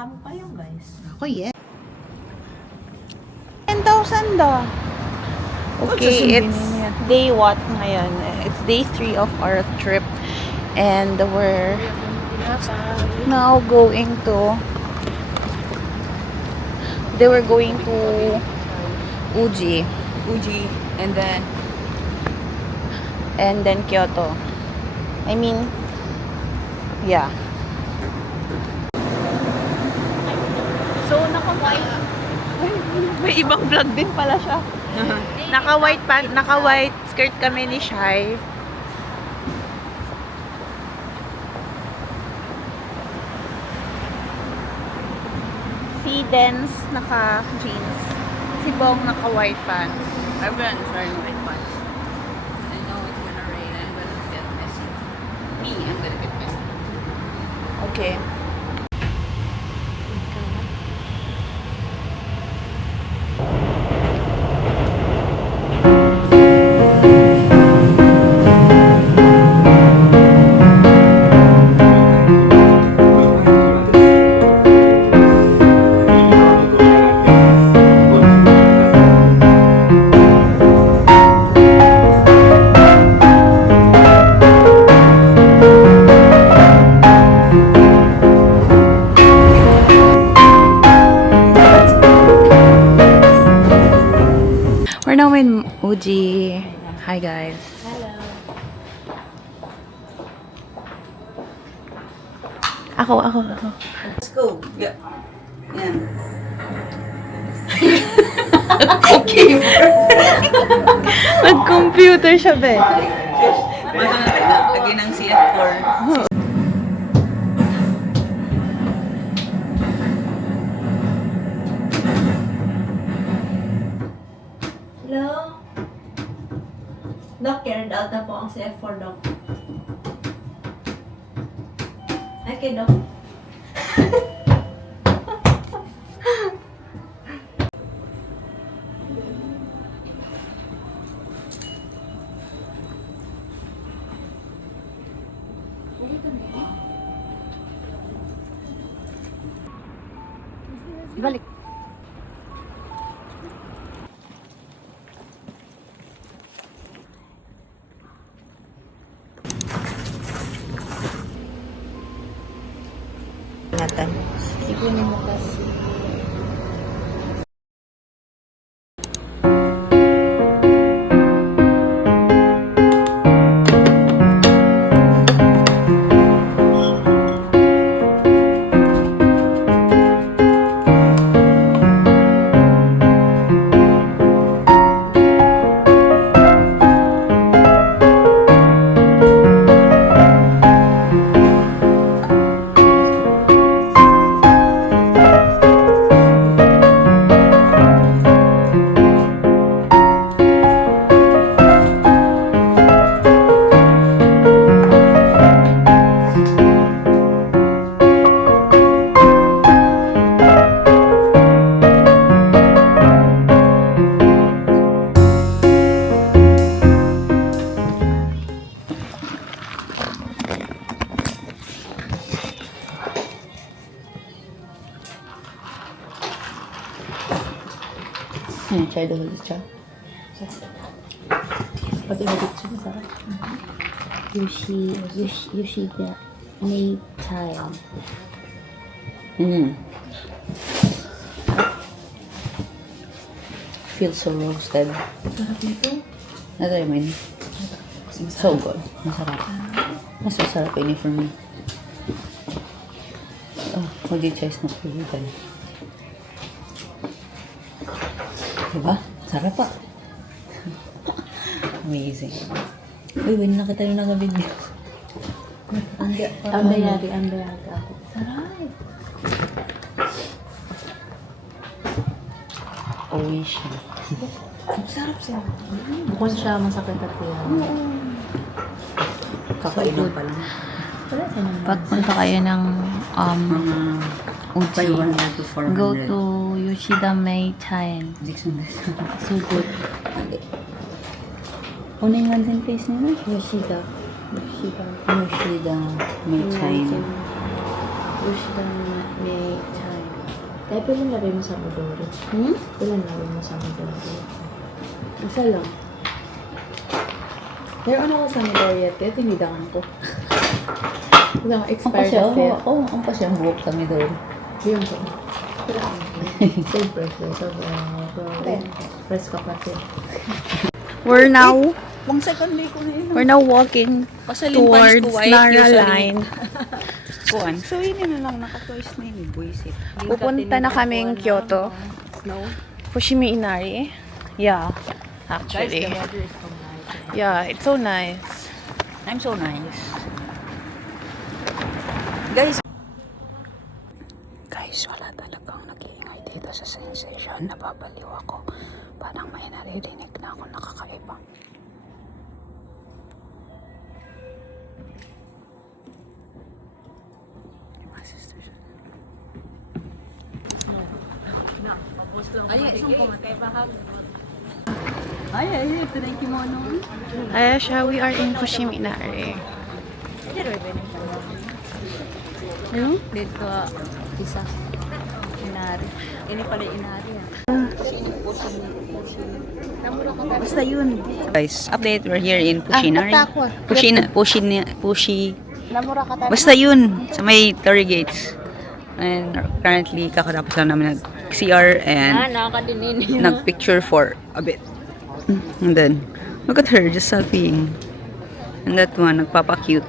kami pa yung guys. Ako, yes. 10,000 daw. Okay, it's day what ngayon? It's day 3 of our trip. And we're now going to... They were going to Uji. And then Kyoto. I mean, yeah. So, may ibang vlog din pala siya. Naka-white skirt kami ni Shai. Si Dens naka-jeans. Si Bong naka-white pants. Everyone's wearing white pants. I know it's gonna rain. I'm gonna get messy. I'm gonna get messy. Okay. We're now in Uji. Hi guys. Hello. Ako. Let's go. Yeah. Yan. Mag-computer siya, be. Lagi ng CF4. Hello? Doc, carried out na po ang CF4, Doc. Okay, Doc. Balik. Ingatan. Sige na mo kasi. Chai dahil siya. Pati nabit siya, masarap. Yoshida May Chai. Feels so roasted. Sarap nito. Natry mo yun? So good. Masarap. Mas masarap yun for me. Oh, mag-choice na po yun. Diba? Sarap pa. Amazing. Uy, wala na kita yung naka-video. Ambayari ako. Sarap. Uwi siya. Sarap siya. Bukod siya masakit at yan. Kakainom pa lang. Wala siya naman. Pagpunta kayo ng Uji, 500 to 400. go to Yoshida May Chain. So good. Ano yung hands and face nila? Yoshida May May Chain. Yoshida May Chai. Kaya pila na rin mo sa Midori. Pila na rin mo sa Midori. Isa lang. Pero ano ko sa Midoriya, te? Tinidangan ko. Wala, expired na fit. Oo, ang pa siyang buhok kami doon. Yun ko. Siyempre, press ka pa siya. We're now Pang second day ko na yun. we're now walking towards Nara Line. Kuan. So, yun na lang. Naka-twice na yun. Buisit. Pupunta na kaming Kyoto. Snow. Fushimi Inari. Yeah, Guys, actually. the weather is so nice. Yeah, it's so nice. I'm so nice. Guys, wala talagang nag-iingay dito sa sensation. Nababaliw ako. Parang may naririnig na ako nakakaiba. Yung mga sisters. Ay, ito na yung kimono. Ayasha, we are in Fushimi Inari. Dito, isa. Inari. Ini pala inari. Basta yun. Guys, update. We're here in Pushinari. Namura ka tayo. Basta yun. Sa may Torii Gates. And currently, kakatapos lang namin nag-CR and nag-picture for a bit. And then, look at her, just selfieing. And that one, nagpapa-cute.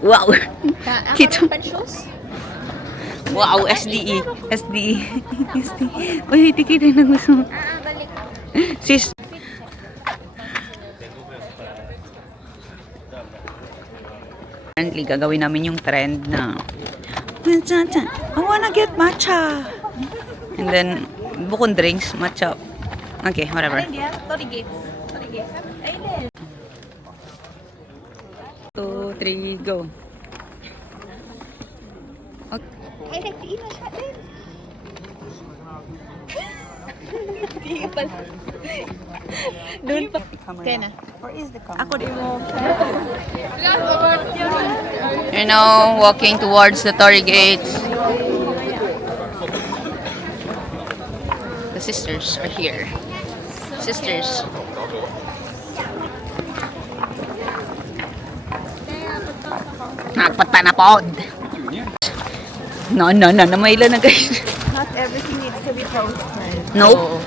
Wow! Cute. Wow, SDE. SDE. SDE. Uy, tikita na gusto mo. Sis. Currently, gagawin namin yung trend na I wanna get matcha. And then, bukod drinks, matcha. Okay, whatever. Torii Gates. 2, 3, go. Ay, nagtiin na siya din. Doon pa. Kaya na. Ako din mo. You're now walking towards the Torii Gates. The sisters are here. Sisters. Nagpata na pod. No, may ilan na guys. Not everything needs to be posted. Nope.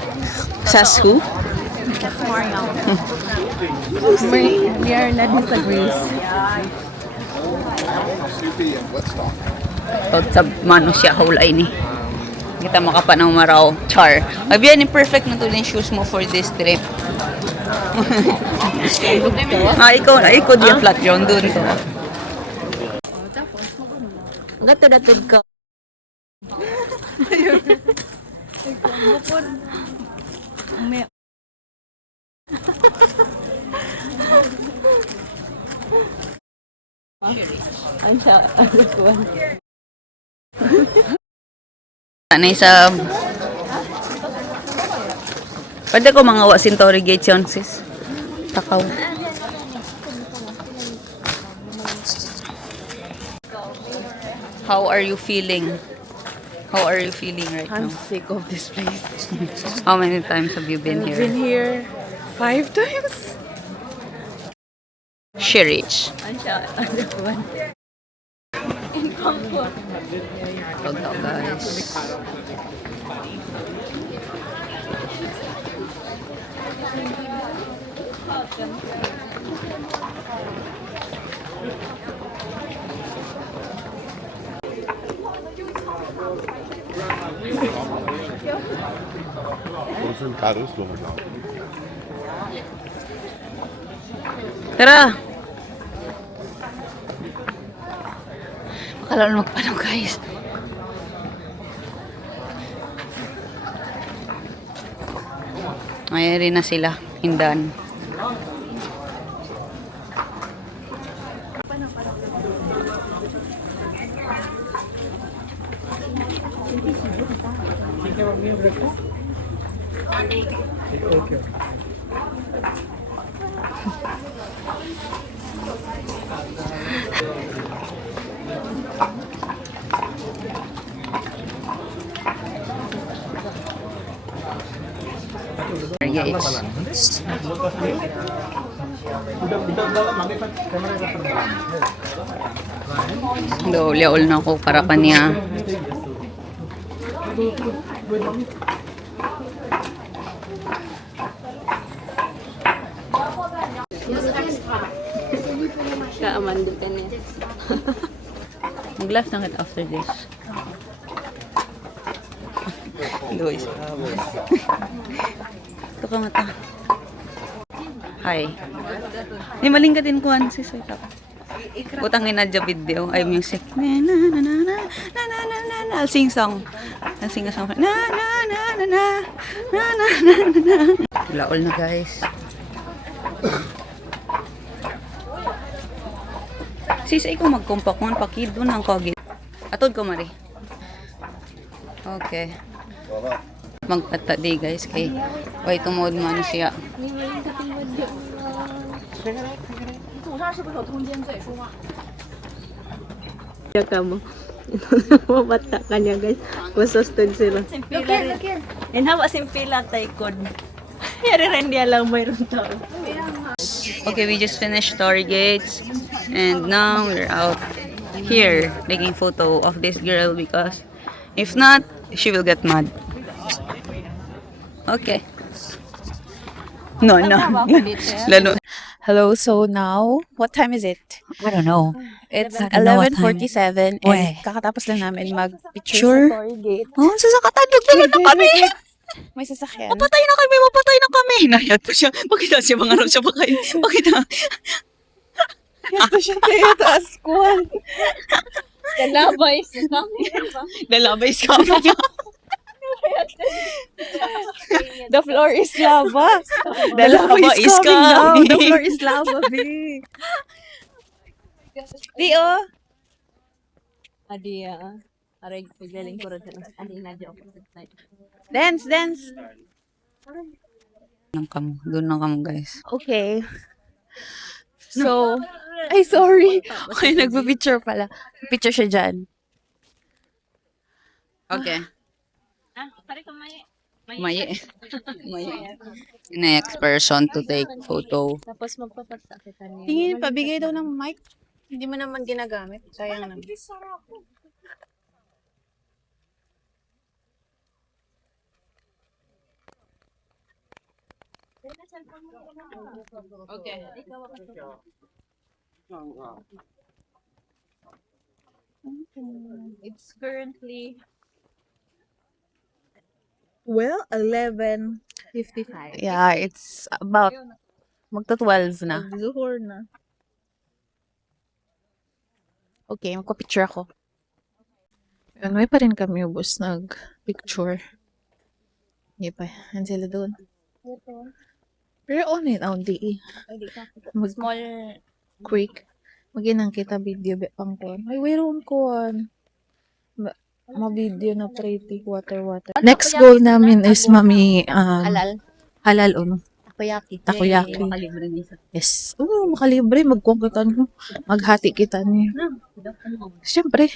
Says who? That's Mariam. We are not disagrees. Pag sa mano siya hulay ni. Kita makapanaw maraw. Char. Abiyan ni perfect na to yung shoes mo for this trip. Ikaw di flat yun dun to. Gatod ka. Ano sa... Pwede ko mga wasin Torii Gates yun, sis. Takaw. How are you feeling? How are you feeling right I'm now? sick of this place. How many times have you been I've been here? here 5 times. She rich. Hold on, guys. 무슨 가루 너무 나. Tara! Akala na magpanaw, guys. Ayan rin na sila. Hindan. Target. Liaol na ako para kanya. Kaamandutan niya. Mag-live na kita after this. Luis. Ito ka mata. Hi. May maling ka din kuhan si Soy Tap. Utangin na dyan video. Ay, music. Na na na na na na na na na na. I'll sing song. I'll sing a song. Na na na na na na na na na. Laol na guys. Sisay ko magkumpak mo. Pakid doon ang kogit. Atod ko mari. Okay. Magpatadi guys kay why tumod man siya. Ka mo. Mabata ka niya guys. Masustod sila. And hawa simpila taykod. Yari rin niya lang mayroon tao. Okay, we just finished Story Gates and now we're out here taking photo of this girl because if not, she will get mad. Okay. No. Lalo. Hello, so now, what time is it? I don't know. It's I don't know what time. 11:47 and Uy. kakatapos lang namin mag-picture Sure? sa Story Gate. Oh, sasakatadog na kami. May sasakyan. Mapatay na kami. Nahiyat ko siya. Pakita siya mga araw siya pakain. Pakita. Ito siya tayo, taas ko. Kalabay sa Lalabay sa kami. The floor is lava. The lava is now. coming. The floor is lava, babe. Dio. Adia. Aray, pagaling ko rin. Adi na joke. Dance. Doon lang kamo guys. Okay. So, ay sorry. Okay, nagpa-picture pala. Picture siya dyan. Okay. Pare ko may. Maye. Next person to take photo. Tapos magpapagsa kita niya. Tingin, pabigay daw ng mic. Hindi mo naman ginagamit. Sayang naman. Okay. It's currently 11:55. Yeah, it's about magta-12 na. Zuhur na. Okay, magpa-picture ako. Yun, may pa rin kami ubos nag-picture. Hindi pa. Yan sila doon. Pero on it, on di. Small. Quick. Maginang kita video be pang ko. Ay, wayroon ko. Ma-video na pretty water. Next goal namin is mami halal ono. Takoyaki. Takoyaki. Makalibre niya. Yes. Oo, makalibre. Magkuhan kita nyo. Maghati kita niyo. Siyempre.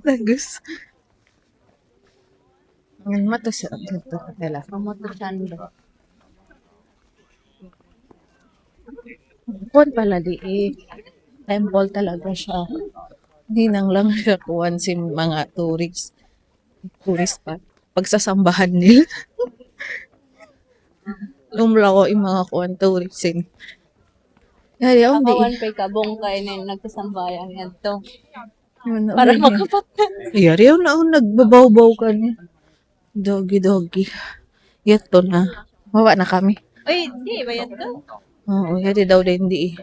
Nagus. Ang mato siya. Dito. Dala. Mamotosan ba? Kuhan pala temple talaga siya. Hindi nang lang siya kuhan si mga tourist pa. Pagsasambahan nila. Lumla ko yung mga kuhan tourist. Yari, ako Kawan hindi. kay kabong kay na nagkasambayan yan to. Para Para makapatan. yari, ako na ako nagbabaw-baw ka niya. Doggy. Yato na. Mawa na kami. Uy, di ba yan to? Oo, yari daw din di.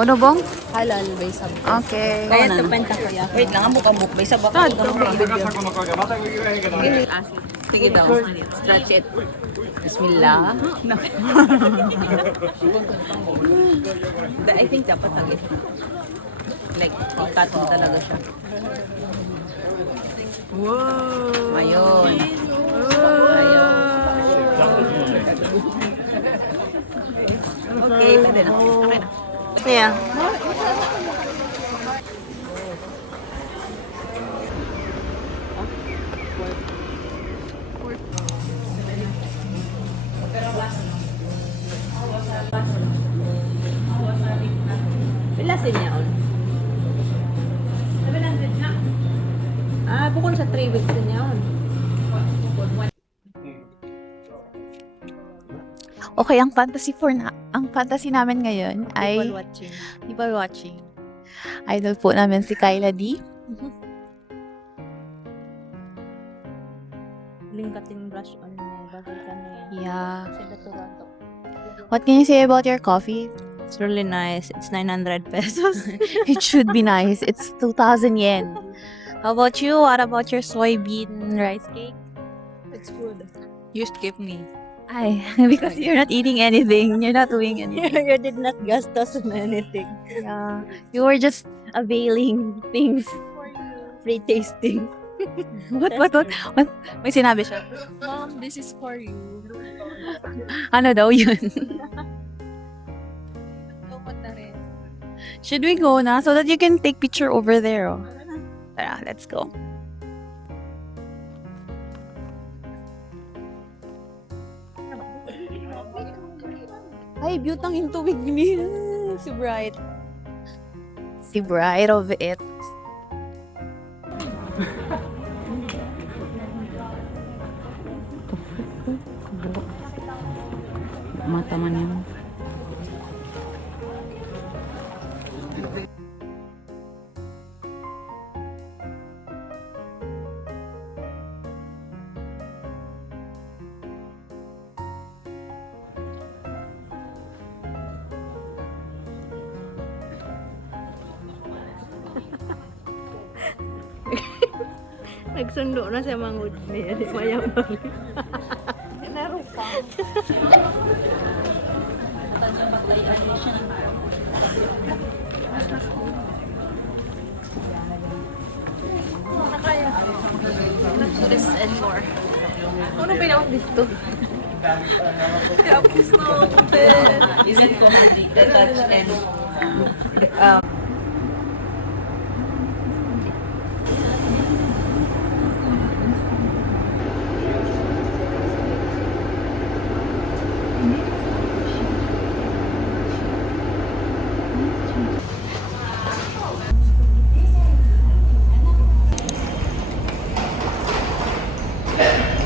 Ano bang? Halal ba isa? Okay. Kaya to penta ko ya. Wait lang, amok ba isa ba? Sige daw. Stretch it. Bismillah. I think dapat agad. Like, cut mo talaga siya. Wow! Ayun. Okay, pwede na. Okay na. Yeah. asin niya on. 700 na. Bukod sa 3 weeks niya on. Okay, ang fantasy namin ngayon ay People watching. people watching. Idol po namin si Kyla D. Lingkating brush on niya. Bagay ka na yan. Yeah. Sa Toronto. What can you say about your coffee? It's really nice. It's 900 pesos. It should be nice. It's 2,000 yen. How about you? What about your soybean rice cake? It's good. You skip me. Ay, because you're not eating anything. You're not doing anything. You did not gastos on anything. Yeah. You were just availing things. Free tasting. What? May sinabi siya. Mom, this is for you. Ano daw yun? Should we go na? So that you can take picture over there. Oh. Tara, let's go. Ay, beautang hintuwig ni si Bright. Si Bright of it. Mata man yun. Nagsundo na siya mangod niya. Di mayabang. This and more. Ano pinawag dito? Is it complicated? Touch and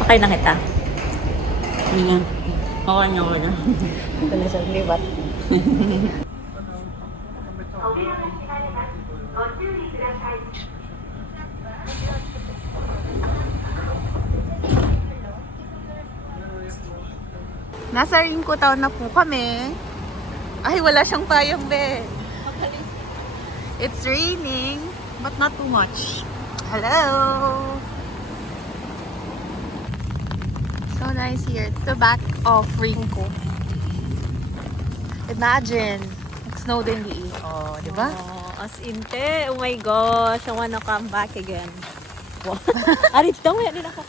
Okay na kita. Hindi nga. Okay na ako na. Ito na siya libat. Nasa Ringko Town na po kami. Ay, wala siyang payong, be. It's raining, but not too much. Hello! So nice here. It's the back of Ringko. Imagine, nag-snow din di. Oh, di ba? Oh, as in, te. Oh my gosh. I wanna come back again. Wow. Arit daw, yan din ako.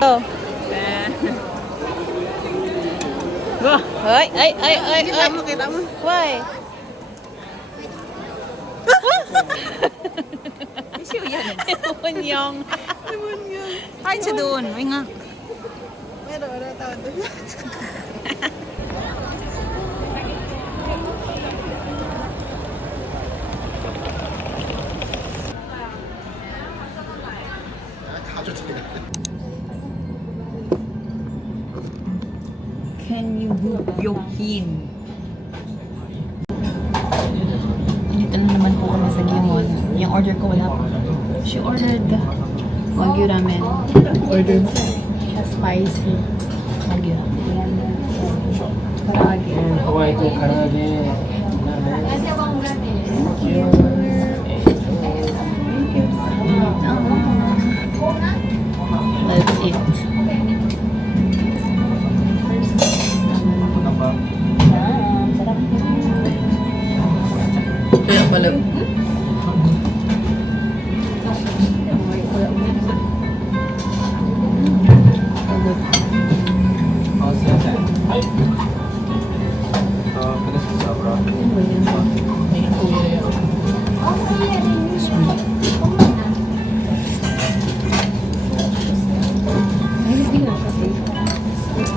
Oh. Ay, ay, ay, ay, ay. Kita mo. Why? Issue yan. Demonyong. Kain siya doon. Uy nga. Can you move your pin? Dito na naman po kami sa Gimon. Yung order ko wala po. She ordered Wagyu ramen. Ordered spicy Wagyu ramen. Karage. Hawaii to karage. That's it. はい